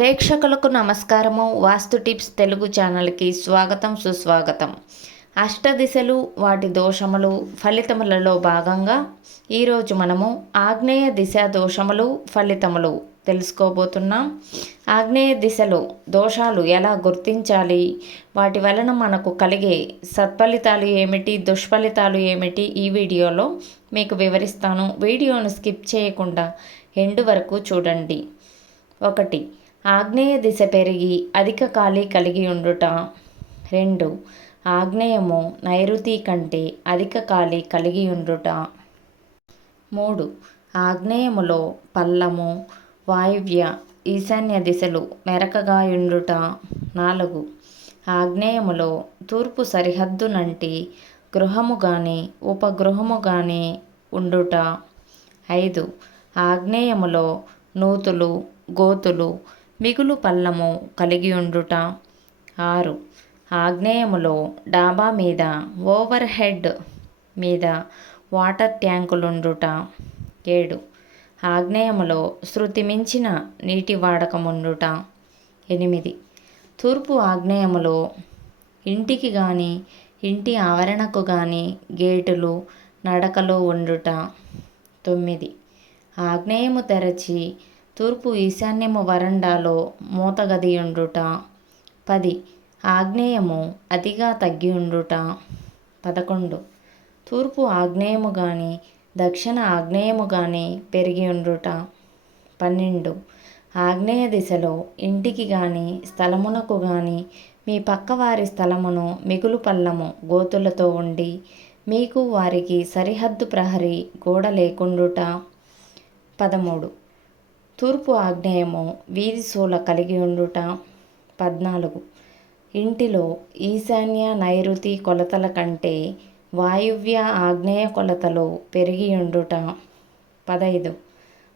ప్రేక్షకులకు నమస్కారము. వాస్తు టిప్స్ తెలుగు ఛానల్కి స్వాగతం సుస్వాగతం. అష్టదిశలు వాటి దోషములు ఫలితములలో భాగంగా ఈరోజు మనము ఆగ్నేయ దిశ దోషములు ఫలితములు తెలుసుకోబోతున్నాం. ఆగ్నేయ దిశలో దోషాలు ఎలా గుర్తించాలి? వాటి వలన మనకు కలిగే సత్ఫలితాలు ఏమిటి? దుష్ఫలితాలు ఏమిటి? ఈ వీడియోలో మీకు వివరిస్తాను. వీడియోను స్కిప్ చేయకుండా ఎండు వరకు చూడండి. ఒకటి ఆగ్నేయ దిశ పెరిగి అధిక ఖాళీ కలిగి ఉండుట. రెండు. ఆగ్నేయము నైరుతి కంటే అధిక ఖాళీ కలిగి ఉండుట. మూడు. ఆగ్నేయములో పల్లము వాయువ్య ఈశాన్య దిశలు మెరకగా ఉండుట. నాలుగు. ఆగ్నేయములో తూర్పు సరిహద్దు నంటి గృహము కానీ ఉపగృహము కానీ ఉండుట. ఐదు. ఆగ్నేయములో నూతులు గోతులు మిగులు పల్లము కలిగి ఉండుట ఆరు. ఆగ్నేయములో డాబా మీద ఓవర్ హెడ్ మీద వాటర్ ట్యాంకులుండుట. ఏడు. ఆగ్నేయములో శృతి మించిన నీటి వాడకముండుట. ఎనిమిది. తూర్పు ఆగ్నేయములో ఇంటికి కానీ ఇంటి ఆవరణకు కానీ గేటులు నడకలు ఉండుట. తొమ్మిది. ఆగ్నేయము తెరచి తూర్పు ఈశాన్యము వరండాలో మూతగది ఉండుట పది. ఆగ్నేయము అతిగా తగ్గి ఉండుట పదకొండు. తూర్పు ఆగ్నేయము కానీ దక్షిణ ఆగ్నేయము కానీ పెరిగి ఉండుట పన్నెండు. ఆగ్నేయ దిశలో ఇంటికి కానీ స్థలమునకు కానీ మీ పక్కవారి స్థలమును మిగులు పల్లము గోతులతో ఉండి మీకు వారికి సరిహద్దు ప్రహరీ గోడ లేకుండుట. పదమూడు. తూర్పు ఆగ్నేయము వీధి సోల కలిగి ఉండుట. పద్నాలుగు. ఇంటిలో ఈశాన్య నైరుతి కొలతల కంటే వాయువ్య ఆగ్నేయ కొలతలు పెరిగి ఉండుట. పదైదు.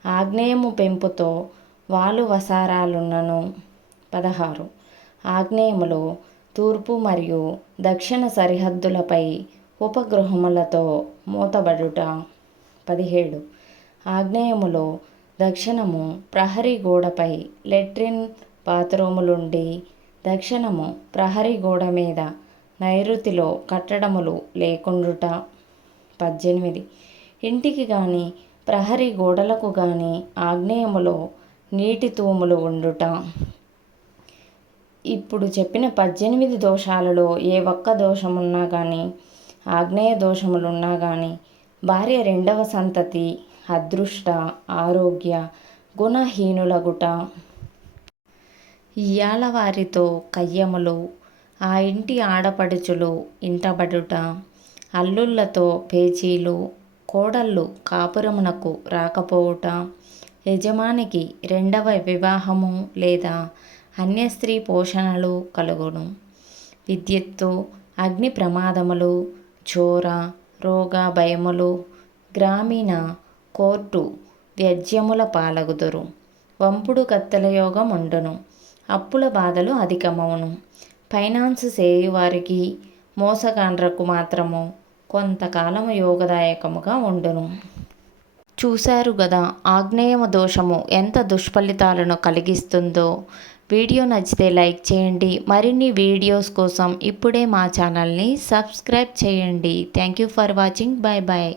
ఆగ్నేయము పెంపుతో వాలు వసారాలున్నను. పదహారు. ఆగ్నేయములో తూర్పు మరియు దక్షిణ సరిహద్దులపై ఉపగృహములతో మూతబడుట. పదిహేడు. ఆగ్నేయములో దక్షిణము ప్రహరీ గోడపై లెట్రిన్ బాత్రూములుండి దక్షిణము ప్రహరీ గోడ మీద నైరుతిలో కట్టడములు లేకుండుట. పద్దెనిమిది. ఇంటికి కానీ ప్రహరీ గోడలకు కానీ ఆగ్నేయములో నీటి తూములు ఉండుట. ఇప్పుడు చెప్పిన పద్దెనిమిది దోషాలలో ఏ ఒక్క దోషమున్నా కానీ ఆగ్నేయ దోషములున్నా కానీ భార్య రెండవ సంతతి అదృష్ట ఆరోగ్య గుణహీనులగుట. ఇయాల వారితో కయ్యములు ఆ ఇంటి ఆడపడుచులు ఇంటబడుట అల్లుళ్ళతో పేచీలు కోడళ్ళు కాపురమునకు రాకపోవుట. యజమానికి రెండవ వివాహము లేదా అన్య స్త్రీ పోషణలు కలుగును. విద్యుత్తు అగ్ని ప్రమాదములు చోర రోగ భయములు గ్రామీణ కోర్టు వ్యాజ్యముల పాలగుదురు. వంపుడు కత్తెల యోగం ఉండను అప్పుల బాధలు అధికమవును ఫైనాన్స్ చేయువారికి మోసగాండ్రకు మాత్రము కొంతకాలము యోగదాయకముగా ఉండును. చూశారు కదా ఆగ్నేయమ దోషము ఎంత దుష్ఫలితాలను కలిగిస్తుందో. వీడియో నచ్చితే లైక్ చేయండి. మరిన్ని వీడియోస్ కోసం ఇప్పుడే మా ఛానల్ని సబ్స్క్రైబ్ చేయండి. Thank you for watching. Bye bye